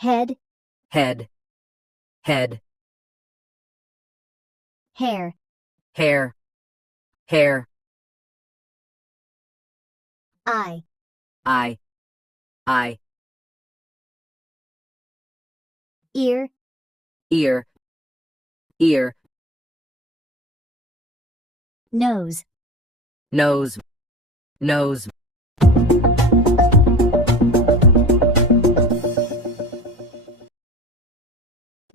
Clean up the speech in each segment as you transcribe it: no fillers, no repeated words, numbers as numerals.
head, head, head, hair, hair, hair, eye, eye, eye, ear, ear, ear, nose, nose, nose,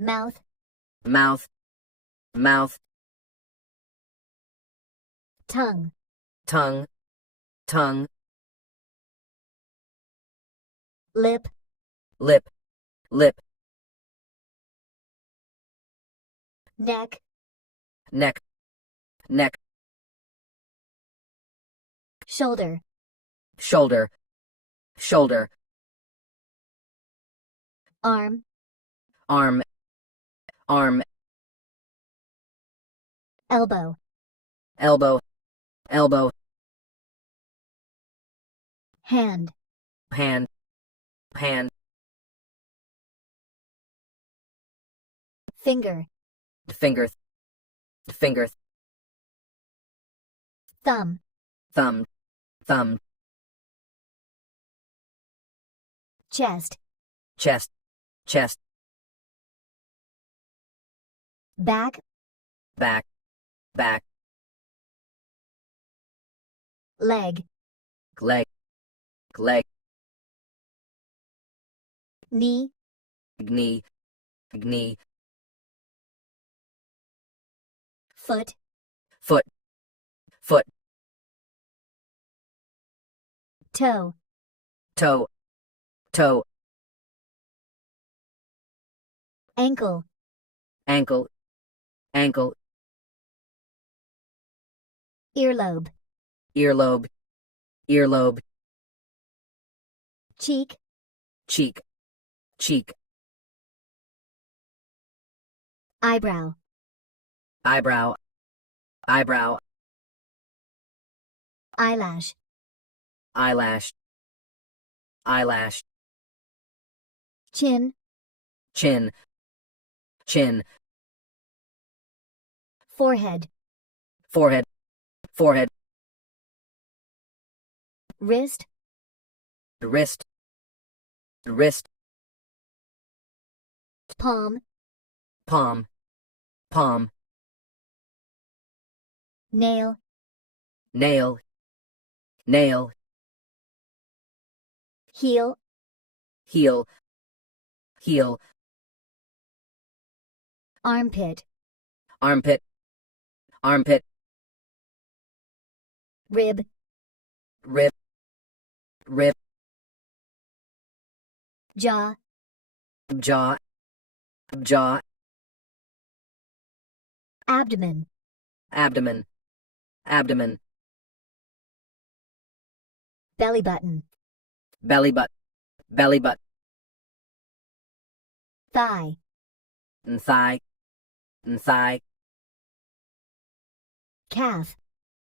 mouth, mouth, mouth, tongue, tongue, tongue, lip, lip, lip, neck, neck, neck, shoulder, shoulder, shoulder, arm, arm, arm, elbow, elbow, elbow, hand, hand, hand, finger, finger, finger, thumb, thumb, thumb, chest, chest, chest, back, back, back, leg, leg, leg, knee, knee, knee, foot, foot, foot, toe, toe, toe, ankle, ankle, ankle, earlobe, earlobe, earlobe, cheek, cheek, cheek, eyebrow, eyebrow, eyebrow, eyelash, eyelash, eyelash, chin, chin, chin, forehead, forehead, forehead, wrist, wrist, wrist, palm, palm, palm, nail, nail, nail, heel, heel, heel, armpit, armpit, armpit, rib, rib, rib, jaw, jaw, jaw, abdomen, abdomen, abdomen, belly button, belly butt, belly butt, thigh, and thigh, and thigh, calf,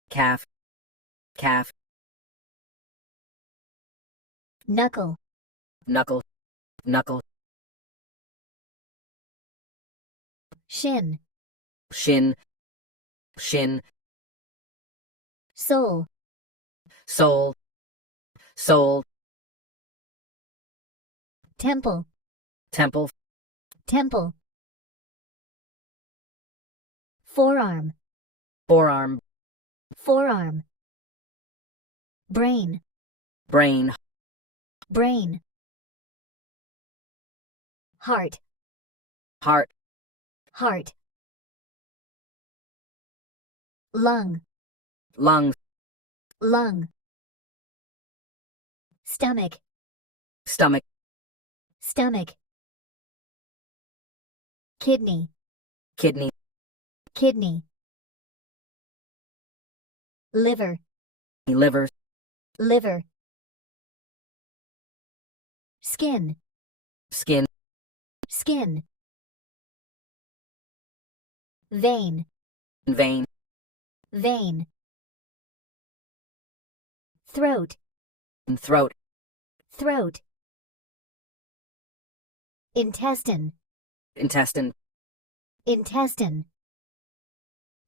calf, calf, knuckle, knuckle, knuckle, shin, shin, shin, sole, sole, sole, temple, temple, temple, forearm, forearm, forearm, brain, brain, brain, heart, heart, heart, lung, lung, lung, stomach, stomach, stomach, kidney, kidney, kidney, liver, liver, liver, skin, skin, skin, vein, vein, vein, throat, throat, throat, intestine, intestine, intestine.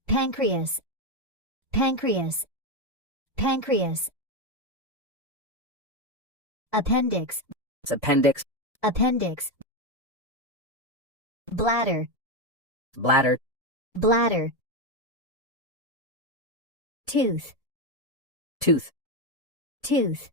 Pancreas, pancreas, pancreas. Appendix, appendix, appendix. Bladder, bladder, bladder. Tooth, tooth, tooth.